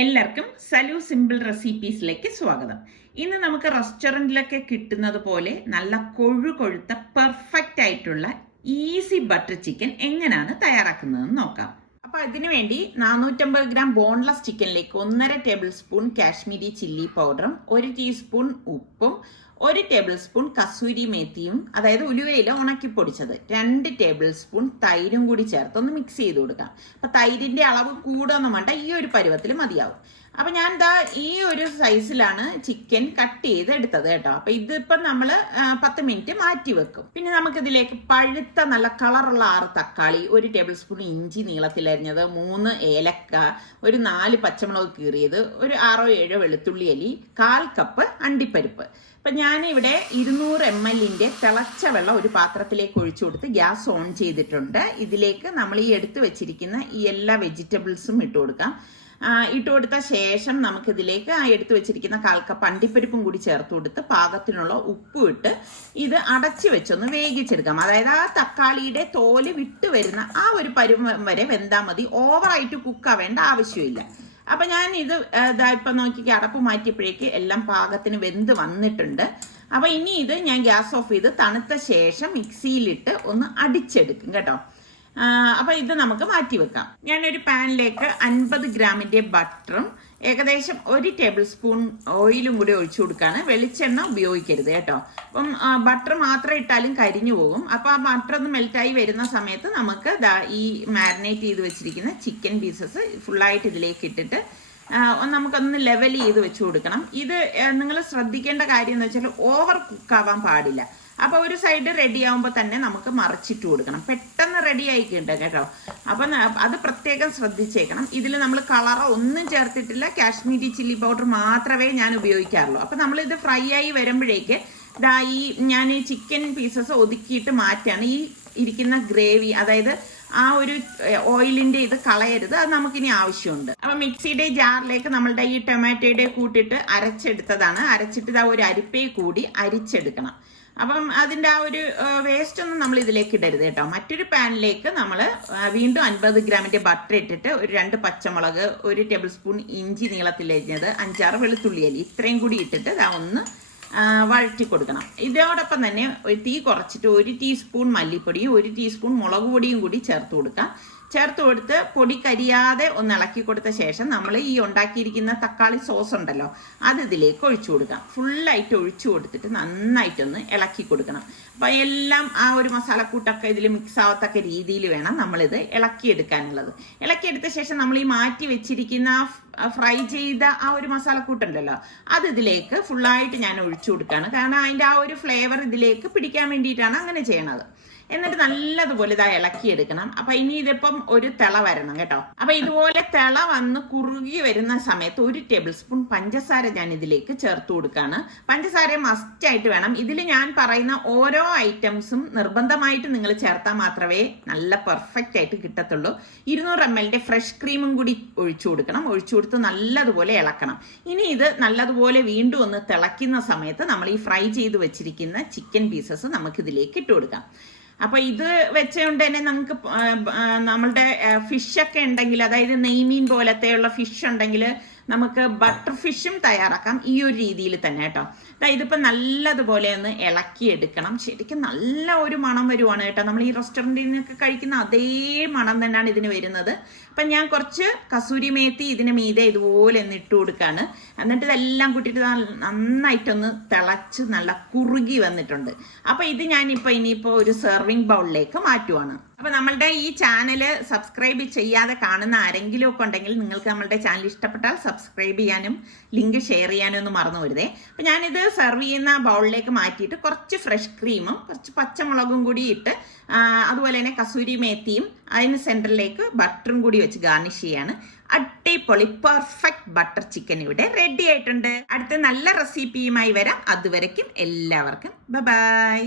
എല്ലാവർക്കും സലു സിമ്പിൾ റെസിപ്പീസിലേക്ക് സ്വാഗതം. ഇന്ന് നമുക്ക് റെസ്റ്റോറൻറ്റിലൊക്കെ കിട്ടുന്നത് പോലെ നല്ല കൊഴുകൊഴുത്ത പെർഫെക്റ്റ് ആയിട്ടുള്ള ഈസി ബട്ടർ ചിക്കൻ എങ്ങനെയാണ് തയ്യാറാക്കുന്നതെന്ന് നോക്കാം. അപ്പോൾ അതിനു വേണ്ടി 450 ഗ്രാം ബോൺലെസ് ചിക്കനിലേക്ക് 1.5 ടേബിൾ സ്പൂൺ കാശ്മീരി ചില്ലി പൗഡറും 1 ടീസ്പൂൺ ഉപ്പും 1 ടേബിൾ സ്പൂൺ കസൂരി മേത്തിയും അതായത് ഉലുവയില ഉണക്കി പൊടിച്ചത് 2 ടേബിൾ സ്പൂൺ തൈരും കൂടി ചേർത്ത് ഒന്ന് മിക്സ് ചെയ്ത് കൊടുക്കാം. അപ്പൊ തൈരിന്റെ അളവ് കൂടൊന്നും വേണ്ട, ഈ ഒരു പരുവത്തിൽ മതിയാവും. അപ്പൊ ഞാൻ ഈ ഒരു സൈസിലാണ് ചിക്കൻ കട്ട് ചെയ്ത് എടുത്തത് കേട്ടോ. അപ്പൊ ഇതിപ്പം നമ്മൾ 10 മിനിറ്റ് മാറ്റി വെക്കും. പിന്നെ നമുക്കിതിലേക്ക് പഴുത്ത നല്ല കളറുള്ള 6 തക്കാളി, 1 ടേബിൾ സ്പൂൺ ഇഞ്ചി നീളത്തിലരിഞ്ഞത്, 3 ഏലക്ക, ഒരു 4 പച്ചമുളക് കീറിയത്, ഒരു 6-7 വെളുത്തുള്ളി അല്ലി, 1/4 കപ്പ് അണ്ടിപ്പരിപ്പ്. അപ്പൊ ഞാനിവിടെ 200 ml തിളച്ച വെള്ളം ഒരു പാത്രത്തിലേക്ക് ഒഴിച്ചു കൊടുത്ത് ഗ്യാസ് ഓൺ ചെയ്തിട്ടുണ്ട്. ഇതിലേക്ക് നമ്മൾ ഈ എടുത്തു വെച്ചിരിക്കുന്ന ഈ എല്ലാ വെജിറ്റബിൾസും ഇട്ട് കൊടുക്കാം. ഇട്ട് കൊടുത്ത ശേഷം നമുക്കിതിലേക്ക് എടുത്തു വെച്ചിരിക്കുന്ന 1/4 കപ്പ് അണ്ടിപ്പരിപ്പും കൂടി ചേർത്ത് കൊടുത്ത് പാകത്തിനുള്ള ഉപ്പും ഇട്ട് ഇത് അടച്ചു വെച്ചൊന്ന് വേവിച്ചെടുക്കാം. അതായത് ആ തക്കാളിയുടെ തോല് വിട്ട് വരുന്ന ആ ഒരു പരുവം വരെ വെന്താൽ മതി. ഓവറായിട്ട് കുക്കാവേണ്ട ആവശ്യമില്ല. അപ്പൊ ഞാൻ ഇത് ഇപ്പൊ നോക്കി അടപ്പ് മാറ്റിയപ്പോഴേക്ക് എല്ലാം പാകത്തിന് വെന്ത് വന്നിട്ടുണ്ട്. അപ്പൊ ഇനി ഇത് ഞാൻ ഗ്യാസ് ഓഫ് ചെയ്ത് തണുത്ത ശേഷം മിക്സിയിലിട്ട് ഒന്ന് അടിച്ചെടുക്കും കേട്ടോ. അപ്പൊ ഇത് നമുക്ക് മാറ്റി വെക്കാം. ഞാനൊരു പാനിലേക്ക് 50 ഗ്രാമിന്റെ ബട്ടറും ഏകദേശം 1 ടേബിൾ സ്പൂൺ ഓയിലും കൂടി ഒഴിച്ചു കൊടുക്കാണ്. വെളിച്ചെണ്ണ ഉപയോഗിക്കരുത് കേട്ടോ. അപ്പം ബട്ടർ മാത്രം ഇട്ടാലും കരിഞ്ഞു പോകും. അപ്പൊ ആ ബട്ടർ ഒന്ന് മെൽറ്റായി വരുന്ന സമയത്ത് നമുക്ക് ഈ മാരിനേറ്റ് ചെയ്ത് വെച്ചിരിക്കുന്ന ചിക്കൻ പീസസ് ഫുള്ളായിട്ട് ഇതിലേക്ക് ഇട്ടിട്ട് നമുക്കൊന്ന് ലെവൽ ചെയ്ത് വെച്ച് കൊടുക്കണം. ഇത് നിങ്ങൾ ശ്രദ്ധിക്കേണ്ട കാര്യം എന്ന് വെച്ചാൽ ഓവർ കുക്കാവാൻ പാടില്ല. അപ്പൊ ഒരു സൈഡ് റെഡി ആവുമ്പോൾ തന്നെ നമുക്ക് മറിച്ചിട്ട് കൊടുക്കണം. പെട്ടെന്ന് റെഡി ആയിക്കുണ്ട് കേട്ടോ. അപ്പൊ അത് പ്രത്യേകം ശ്രദ്ധിച്ചേക്കണം. ഇതിൽ നമ്മൾ കളറോ ഒന്നും ചേർത്തിട്ടില്ല, കാശ്മീരി ചില്ലി പൗഡർ മാത്രമേ ഞാൻ ഉപയോഗിക്കാറുള്ളൂ. അപ്പൊ നമ്മളിത് ഫ്രൈ ആയി വരുമ്പോഴേക്ക് ഞാൻ ഈ ചിക്കൻ പീസസ് ഒതുക്കിയിട്ട് മാറ്റാണ്. ഈ ഇരിക്കുന്ന ഗ്രേവി, അതായത് ആ ഒരു ഓയിലിന്റെ ഇത് കളയരുത്, അത് നമുക്കിനി ആവശ്യമുണ്ട്. അപ്പൊ മിക്സിയുടെ ജാറിലേക്ക് നമ്മളുടെ ഈ ടൊമാറ്റോയുടെ കൂട്ടിട്ട് അരച്ചെടുത്തതാണ്. അരച്ചിട്ട് ഒരു അരിപ്പയെ കൂടി അരിച്ചെടുക്കണം. അപ്പം അതിൻ്റെ ആ ഒരു വേസ്റ്റ് ഒന്നും നമ്മൾ ഇതിലേക്ക് ഇടരുത് കേട്ടോ. മറ്റൊരു പാനിലേക്ക് നമ്മൾ വീണ്ടും 50 ഗ്രാമിന്റെ ബട്ടർ ഇട്ടിട്ട് ഒരു 2 പച്ചമുളക്, 1 ടേബിൾ സ്പൂൺ ഇഞ്ചി നീളത്തിലരിഞ്ഞത്, 5-6 വെളുത്തുള്ളി അല്ലി ഇത്രയും കൂടി ഇട്ടിട്ട് ഒന്ന് വഴറ്റി കൊടുക്കണം. ഇതോടൊപ്പം തന്നെ തീ കുറച്ചിട്ട് 1 ടീസ്പൂൺ മല്ലിപ്പൊടിയും 1 ടീസ്പൂൺ മുളക് പൊടിയും കൂടി ചേർത്ത് കൊടുക്കാം. ചേർത്ത് കൊടുത്ത് പൊടി കരിയാതെ ഒന്ന് ഇളക്കി കൊടുത്ത ശേഷം നമ്മൾ ഈ ഉണ്ടാക്കിയിരിക്കുന്ന തക്കാളി സോസ് ഉണ്ടല്ലോ, അത് ഇതിലേക്ക് ഒഴിച്ചു കൊടുക്കാം. ഫുള്ളായിട്ട് ഒഴിച്ചു കൊടുത്തിട്ട് നന്നായിട്ടൊന്ന് ഇളക്കി കൊടുക്കണം. അപ്പൊ എല്ലാം ആ ഒരു മസാലക്കൂട്ടൊക്കെ ഇതിൽ മിക്സ് ആവത്തക്ക രീതിയിൽ വേണം നമ്മളിത് ഇളക്കിയെടുക്കാനുള്ളത്. ഇളക്കിയെടുത്ത ശേഷം നമ്മൾ ഈ മാറ്റി വെച്ചിരിക്കുന്ന ഫ്രൈ ചെയ്ത ആ ഒരു മസാലക്കൂട്ടുണ്ടല്ലോ, അത് ഇതിലേക്ക് ഫുള്ളായിട്ട് ഞാൻ ഒഴിച്ചു കൊടുക്കുകയാണ്. കാരണം അതിൻ്റെ ആ ഒരു ഫ്ലേവർ ഇതിലേക്ക് പിടിക്കാൻ വേണ്ടിയിട്ടാണ് അങ്ങനെ ചെയ്യണത്. എന്നിട്ട് നല്ലതുപോലെ ഇളക്കിയെടുക്കണം. അപ്പൊ ഇനി ഇതിപ്പം ഒരു തിള വരണം കേട്ടോ. അപ്പൊ ഇതുപോലെ തിള വന്ന് കുറുകി വരുന്ന സമയത്ത് 1 ടേബിൾ സ്പൂൺ പഞ്ചസാര ഞാൻ ഇതിലേക്ക് ചേർത്ത് കൊടുക്കാണ്. പഞ്ചസാര മസ്റ്റ് ആയിട്ട് വേണം. ഇതിൽ ഞാൻ പറയുന്ന ഓരോ ഐറ്റംസും നിർബന്ധമായിട്ട് നിങ്ങൾ ചേർത്താൽ മാത്രമേ നല്ല പെർഫെക്റ്റ് ആയിട്ട് കിട്ടത്തുള്ളൂ. 200 ml ഫ്രഷ് ക്രീമും കൂടി ഒഴിച്ചു കൊടുക്കണം. ഒഴിച്ചു കൊടുത്ത് നല്ലതുപോലെ ഇളക്കണം. ഇനി ഇത് നല്ലതുപോലെ വീണ്ടും ഒന്ന് തിളയ്ക്കുന്ന സമയത്ത് നമ്മൾ ഈ ഫ്രൈ ചെയ്ത് വെച്ചിരിക്കുന്ന ചിക്കൻ പീസസ് നമുക്ക് ഇതിലേക്ക് ഇട്ട് കൊടുക്കാം. അപ്പൊ ഇത് വെച്ചുകൊണ്ട് തന്നെ നമുക്ക് നമ്മളുടെ ഫിഷൊക്കെ ഉണ്ടെങ്കിൽ, അതായത് നെയ്മീൻ പോലത്തെയുള്ള ഫിഷ് ഉണ്ടെങ്കിൽ നമുക്ക് ബട്ടർ ഫിഷും തയ്യാറാക്കാം ഈ ഒരു രീതിയിൽ തന്നെ കേട്ടോ. ഇതിപ്പോൾ നല്ലതുപോലെ ഒന്ന് ഇളക്കിയെടുക്കണം. ശരിക്കും നല്ല ഒരു മണം വരുവാണ് കേട്ടോ. നമ്മൾ ഈ റെസ്റ്റോറൻറ്റിൽ നിന്നൊക്കെ കഴിക്കുന്ന അതേ മണം തന്നെയാണ് ഇതിന് വരുന്നത്. അപ്പം ഞാൻ കുറച്ച് കസൂരി മേത്തി ഇതിന് മീതെ ഇതുപോലെ ഒന്ന് ഇട്ട് കൊടുക്കുകയാണ്. എന്നിട്ട് ഇതെല്ലാം കൂട്ടിയിട്ട് നന്നായിട്ടൊന്ന് തിളച്ച് നല്ല കുറുകി വന്നിട്ടുണ്ട്. അപ്പം ഇത് ഇനിയിപ്പോൾ ഒരു സെർവിങ് ബൗളിലേക്ക് മാറ്റുവാണ്. അപ്പൊ നമ്മളുടെ ഈ ചാനൽ സബ്സ്ക്രൈബ് ചെയ്യാതെ കാണുന്ന ആരെങ്കിലും ഒക്കെ ഉണ്ടെങ്കിൽ നിങ്ങൾക്ക് നമ്മളുടെ ചാനൽ ഇഷ്ടപ്പെട്ടാൽ സബ്സ്ക്രൈബ് ചെയ്യാനും ലിങ്ക് ഷെയർ ചെയ്യാനും ഒന്നും മറന്നു വരുതേ. അപ്പൊ ഞാനിത് സെർവ് ചെയ്യുന്ന ബൗളിലേക്ക് മാറ്റിയിട്ട് കുറച്ച് ഫ്രഷ് ക്രീമും കുറച്ച് പച്ചമുളകും കൂടി ഇട്ട് അതുപോലെ തന്നെ കസൂരി മേത്തിയും അതിന് സെന്ററിലേക്ക് ബട്ടറും കൂടി വെച്ച് ഗാർണിഷ് ചെയ്യാണ്. അടിപൊളി പെർഫെക്റ്റ് ബട്ടർ ചിക്കൻ ഇവിടെ റെഡി ആയിട്ടുണ്ട്. അടുത്ത നല്ല റെസിപ്പിയുമായി വരാം. അതുവരയ്ക്കും എല്ലാവർക്കും ബൈ.